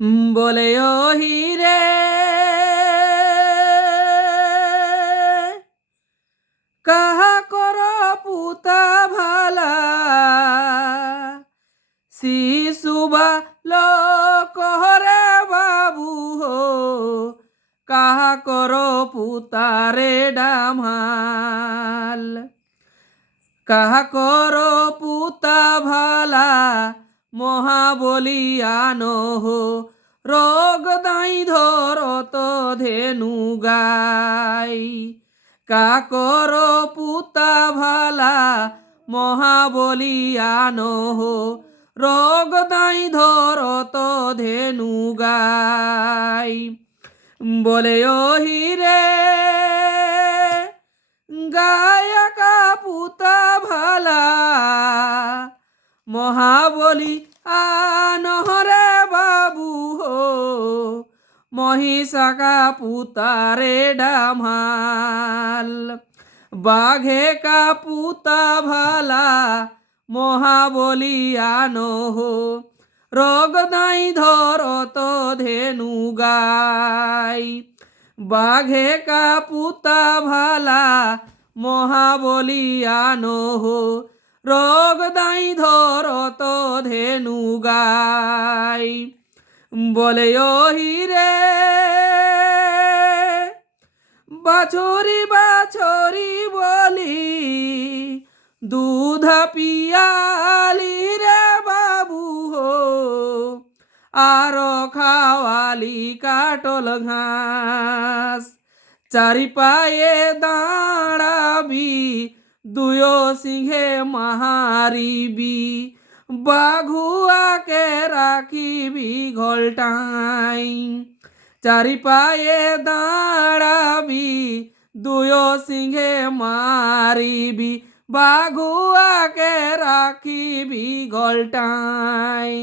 বলে ও হিরে কাহা কর পুতা ভালা শিশুবা লোকরে বাবু হো কাহা কর পুতারে ডামাল কাহা কর পুতা ভালা মহাবলিয়ানো হো রোগ দাই ধরত ধেনু গাই কাকর পুতা ভালা মহাবলিয়ানো হো রোগ দাই ধরত ধেনু গাই বলে ও হিরে গায়কা পুতা ভালা মহাবলী আনহরে বাবু হো মহিষাকা পুতারে ডামাল বাঘে কা পুতা ভালা মহাবলী আনো হো রোগ নাই ধরত ধেনু গাই বাঘে কা পুতা ভালা মহাবলিয়ানো হো রোগ দাই ধরত ধেনু গাই বলে ও হিরে বাছরি বাছরি বলি দুধ পিয়ালি রে বাবু হো আর খাওয়ালি কাটল ঘাস চারি পায়ে দাঁড়াবি দুয় সিংহে মাহারিবি বাঘুয়াকে রাখিবি ঘলটাই চারি পায়ে দাঁড়াবি দুয় সিংহে মারিবি বাঘুয়াকে রাখিবি ঘলটাই।